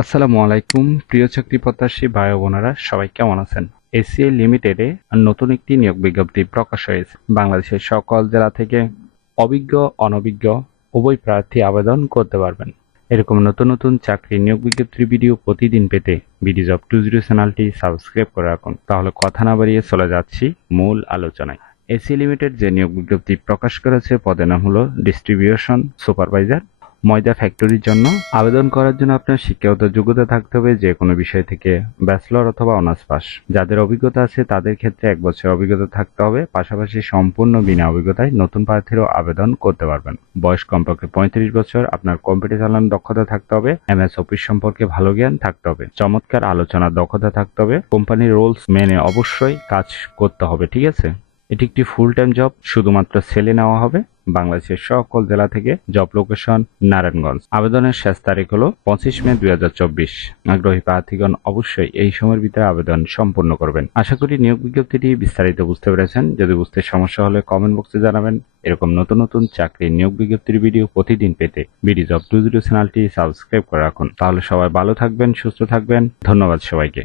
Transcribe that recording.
আসসালামু আলাইকুম প্রিয় চাকরি প্রত্যাশী ভাই ও বোনেরা, সবাই কেমন আছেন? এসিএল লিমিটেডে নতুন একটি নিয়োগ বিজ্ঞপ্তি প্রকাশ হয়েছে। বাংলাদেশের সকল জেলা থেকে অভিজ্ঞ অনভিজ্ঞ উভয় প্রার্থী আবেদন করতে পারবেন। এরকম নতুন নতুন চাকরি নিয়োগ বিজ্ঞপ্তির ভিডিও প্রতিদিন পেতে বিডি জব 20 চ্যানেলটি সাবস্ক্রাইব করে রাখুন। তাহলে কথা না বাড়িয়ে চলে যাচ্ছি মূল আলোচনায়। এসিএল লিমিটেড যে নিয়োগ বিজ্ঞপ্তি প্রকাশ করেছে পদের নাম হলো ডিস্ট্রিবিউশন সুপারভাইজার, ময়দা ফ্যাক্টরির জন্য। আবেদন করার জন্য আপনার শিক্ষাগত যোগ্যতা থাকতে হবে যে কোনো বিষয় থেকে ব্যাচেলর অথবা অনার্স পাস। যাদের অভিজ্ঞতা আছে তাদের ক্ষেত্রে 1 বছর অভিজ্ঞতা থাকতে হবে। পাশাপাশি সম্পূর্ণ বিনা অভিজ্ঞতায় নতুন প্রার্থীরাও আবেদন করতে পারবেন। বয়স কমপক্ষে 35 বছর। আপনার কম্পিউটার চালানোর দক্ষতা থাকতে হবে। এমএস অফিস সম্পর্কে ভালো জ্ঞান থাকতে হবে। চমৎকার আলোচনার দক্ষতা থাকতে হবে। কোম্পানির রুলস মেনে অবশ্যই কাজ করতে হবে, ঠিক আছে? এটি একটি ফুল টাইম জব, শুধুমাত্র ছেলে নেওয়া হবে। বাংলাদেশের সকল জেলা থেকে। Job location Narayanganj. আবেদনের শেষ তারিখ হলো 25 মে 2024। আগ্রহী প্রার্থীগণ অবশ্যই এই সময়ের ভিতরে আবেদন সম্পূর্ণ করবেন। আশা করি নিয়োগ বিজ্ঞপ্তিটি বিস্তারিত বুঝতে পেরেছেন। যদি বুঝতে সমস্যা হলে কমেন্ট বক্সে জানাবেন। এরকম নতুন নতুন চাকরি নিয়োগ বিজ্ঞপ্তির ভিডিও প্রতিদিন পেতে বিডি জব 20 চ্যানেলটি সাবস্ক্রাইব করে রাখুন। তাহলে সবাই ভালো থাকবেন, সুস্থ থাকবেন। ধন্যবাদ সবাইকে।